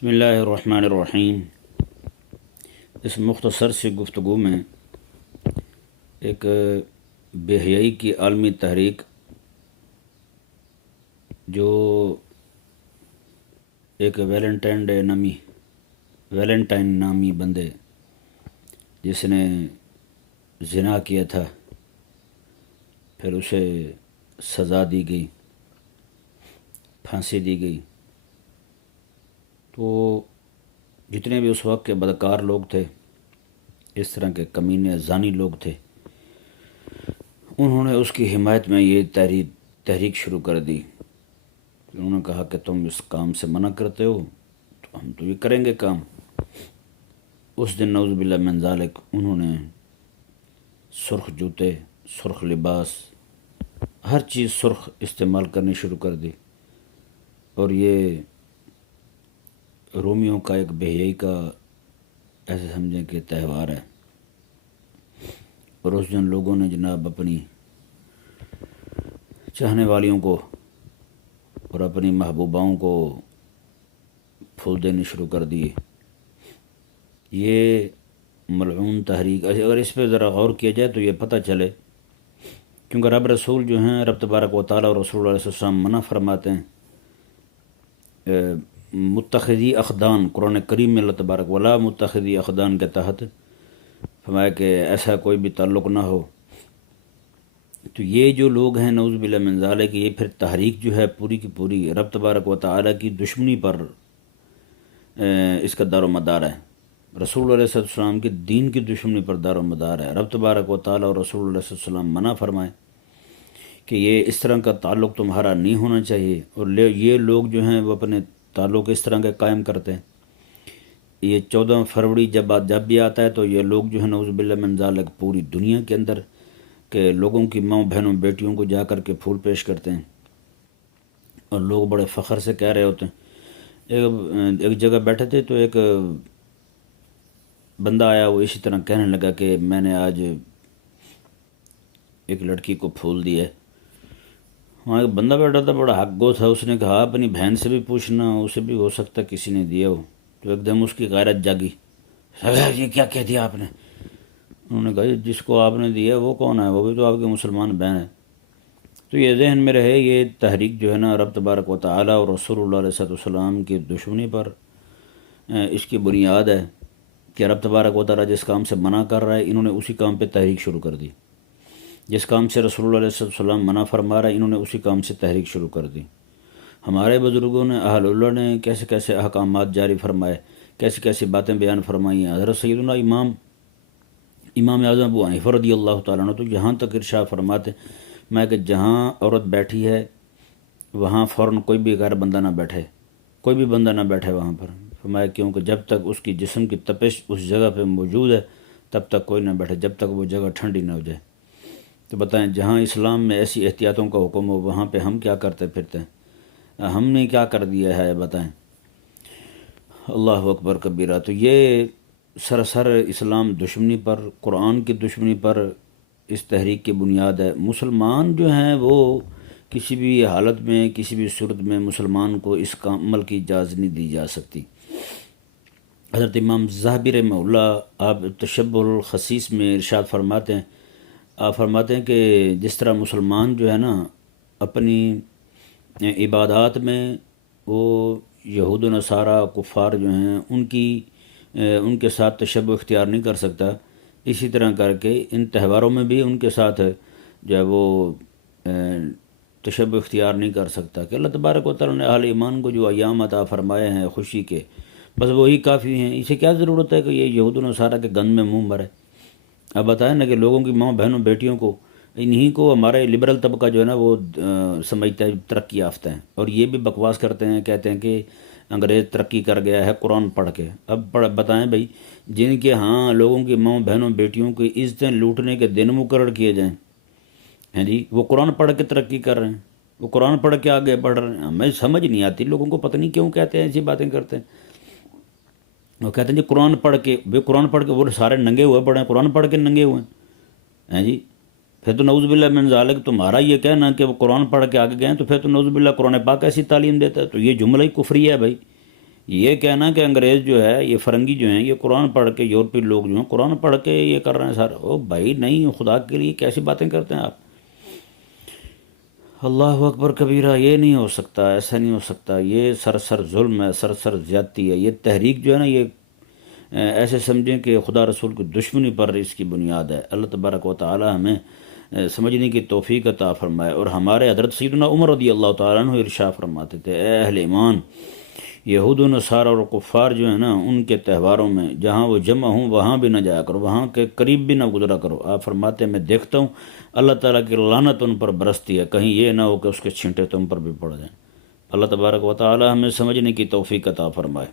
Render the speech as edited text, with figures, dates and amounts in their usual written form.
بسم اللہ الرحمن الرحیم۔ اس مختصر سی گفتگو میں ایک بے حیائی کی عالمی تحریک جو ایک ویلنٹائن نامی بندے جس نے زنا کیا تھا، پھر اسے سزا دی گئی، پھانسی دی گئی، تو جتنے بھی اس وقت کے بدکار لوگ تھے، اس طرح کے کمینے زانی لوگ تھے، انہوں نے اس کی حمایت میں یہ تحریک شروع کر دی۔ انہوں نے کہا کہ تم اس کام سے منع کرتے ہو تو ہم تو یہ کریں گے کام۔ اس دن نعوذ باللہ من ذالک انہوں نے سرخ جوتے، سرخ لباس، ہر چیز سرخ استعمال کرنی شروع کر دی، اور یہ رومیوں کا ایک بے حیائی کا ایسے سمجھیں کہ تہوار ہے۔ اور اس دن لوگوں نے جناب اپنی چاہنے والیوں کو اور اپنی محبوباؤں کو پھول دینے شروع کر دیے۔ یہ ملعون تحریک، اگر اس پہ ذرا غور کیا جائے تو یہ پتہ چلے، کیونکہ رب رسول جو ہیں، رب تبارک و تعالیٰ اور رسول اللہ علیہ وسلم منع فرماتے ہیں متخذی اخدان، قرآن کریم میں اللہ تبارک ولا متخذی اخدان کے تحت فرمایا کہ ایسا کوئی بھی تعلق نہ ہو۔ تو یہ جو لوگ ہیں نعوذ باللہ من ذالک، یہ پھر تحریک جو ہے پوری کی پوری رب تبارک و تعالیٰ کی دشمنی پر اس کا دار و مدار ہے، رسول اللہ علیہ السلام کے دین کی دشمنی پر دار و مدار ہے۔ رب تبارک و تعالیٰ اور رسول اللہ علیہ السلام منع فرمائے کہ یہ اس طرح کا تعلق تمہارا نہیں ہونا چاہیے، اور یہ لوگ جو ہیں وہ اپنے تعلق اس طرح کے قائم کرتے ہیں۔ یہ 14 فروری جب بھی آتا ہے تو یہ لوگ جو ہیں نعوذ باللہ من ذالک پوری دنیا کے اندر کہ لوگوں کی ماں بہنوں بیٹیوں کو جا کر کے پھول پیش کرتے ہیں، اور لوگ بڑے فخر سے کہہ رہے ہوتے ہیں۔ ایک جگہ بیٹھے تھے تو ایک بندہ آیا، وہ اسی طرح کہنے لگا کہ میں نے آج ایک لڑکی کو پھول دیا ہے۔ وہاں ایک بندہ بیٹھا تھا، بڑا حق گو تھا، اس نے کہا اپنی بہن سے بھی پوچھنا، اسے بھی ہو سکتا کسی نے دیا ہو۔ تو ایک دم اس کی غیرت جاگی، یہ کیا کہہ دیا آپ نے؟ انہوں نے کہا جس کو آپ نے دیا وہ کون ہے؟ وہ بھی تو آپ کے مسلمان بہن ہے۔ تو یہ ذہن میں رہے، یہ تحریک جو ہے نا رب تبارک و تعالیٰ اور رسول اللہ علیہ السلام کی دشمنی پر اس کی بنیاد ہے کہ رب تبارک و تعالیٰ جس کام سے منع کر رہا ہے، انہوں نے اسی کام پہ تحریک شروع کر دی۔ جس کام سے رسول اللہ علیہ السلام منع فرما رہا ہے، انہوں نے اسی کام سے تحریک شروع کر دی۔ ہمارے بزرگوں نے، اہل اللہ نے کیسے کیسے احکامات جاری فرمائے، کیسی کیسی باتیں بیان فرمائی ہیں۔ حضرت سیدنا امام اعظم ابو حنیفہ رضی اللہ تعالیٰ عنہ تو یہاں تک ارشاد فرماتے میں کہ جہاں عورت بیٹھی ہے وہاں فوراً کوئی بھی غیر بندہ نہ بیٹھے، کوئی بھی بندہ نہ بیٹھے وہاں پر۔ فرمایا کیونکہ جب تک اس کی جسم کی تپش اس جگہ پہ موجود ہے تب تک کوئی نہ بیٹھے، جب تک وہ جگہ ٹھنڈی نہ ہو جائے۔ تو بتائیں، جہاں اسلام میں ایسی احتیاطوں کا حکم ہو وہاں پہ ہم کیا کرتے پھرتے ہیں؟ ہم نے کیا کر دیا ہے بتائیں؟ اللہ اکبر کبیرہ۔ تو یہ سراسر اسلام دشمنی پر، قرآن کی دشمنی پر اس تحریک کی بنیاد ہے۔ مسلمان جو ہیں وہ کسی بھی حالت میں، کسی بھی صورت میں مسلمان کو اس عمل کی اجازت نہیں دی جا سکتی۔ حضرت امام ذہبی رحمہ اللہ آپ تشبہ الخسیس میں ارشاد فرماتے ہیں، آپ فرماتے ہیں کہ جس طرح مسلمان جو ہے نا اپنی عبادات میں وہ یہود و نصارہ کفار جو ہیں ان کے ساتھ تشبہ اختیار نہیں کر سکتا، اسی طرح کر کے ان تہواروں میں بھی ان کے ساتھ جو ہے وہ تشبہ اختیار نہیں کر سکتا کہ اللہ تبارک و تعالیٰ نے اہل ایمان کو جو ایام عطا فرمائے ہیں خوشی کے، بس وہی کافی ہیں۔ اسے کیا ضرورت ہے کہ یہ یہود و نصارہ کے گند میں منہ بھرے؟ اب بتائیں نا کہ لوگوں کی ماں بہنوں بیٹیوں کو، انہی کو ہمارے لبرل طبقہ جو ہے نا وہ سمجھتا ہے ترقی یافتہ ہیں، اور یہ بھی بکواس کرتے ہیں، کہتے ہیں کہ انگریز ترقی کر گیا ہے قرآن پڑھ کے۔ اب بتائیں بھائی، جن کے ہاں لوگوں کی ماں بہنوں بیٹیوں کی عزتیں لوٹنے کے دن مقرر کیے جائیں، ہیں جی، وہ قرآن پڑھ کے ترقی کر رہے ہیں، وہ قرآن پڑھ کے آگے بڑھ رہے ہیں۔ ہمیں سمجھ نہیں آتی، لوگوں کو پتہ نہیں کیوں کہتے ہیں ایسی باتیں کرتے ہیں۔ وہ کہتے ہیں جی قرآن پڑھ کے، قرآن پڑھ کے وہ سارے ننگے ہوئے پڑے ہیں، قرآن پڑھ کے ننگے ہوئے ہیں جی۔ پھر تو نعوذ باللہ من ذالک تمہارا یہ کہنا کہ وہ قرآن پڑھ کے آگے گئے ہیں، تو پھر تو نعوذ باللہ قرآن پاک ایسی تعلیم دیتا ہے، تو یہ جملہ ہی کفری ہے بھائی، یہ کہنا کہ انگریز جو ہے، یہ فرنگی جو ہیں، یہ قرآن پڑھ کے، یورپی لوگ جو ہیں قرآن پڑھ کے یہ کر رہے ہیں سارا، او بھائی نہیں، خدا کے لیے کیسی باتیں کرتے ہیں آپ؟ اللہ اکبر کبیرہ، یہ نہیں ہو سکتا، ایسا نہیں ہو سکتا، یہ سرسر ظلم ہے، سرسر زیادتی ہے۔ یہ تحریک جو ہے نا، یہ ایسے سمجھیں کہ خدا رسول کی دشمنی پر اس کی بنیاد ہے۔ اللہ تبارک و تعالی ہمیں سمجھنے کی توفیق عطا فرمائے۔ اور ہمارے حضرت سیدنا عمر رضی اللہ تعالیٰ عنہ ارشاد فرماتے تھے، اے اہل ایمان، یہود و نصارہ اور کفار جو ہیں نا، ان کے تہواروں میں جہاں وہ جمع ہوں وہاں بھی نہ جایا کرو، وہاں کے قریب بھی نہ گزرا کرو۔ آپ فرماتے ہیں میں دیکھتا ہوں اللہ تعالیٰ کی لعنت ان پر برستی ہے، کہیں یہ نہ ہو کہ اس کے چھینٹے تم پر بھی پڑ جائیں۔ اللہ تبارک و تعالی ہمیں سمجھنے کی توفیق عطا فرمائے۔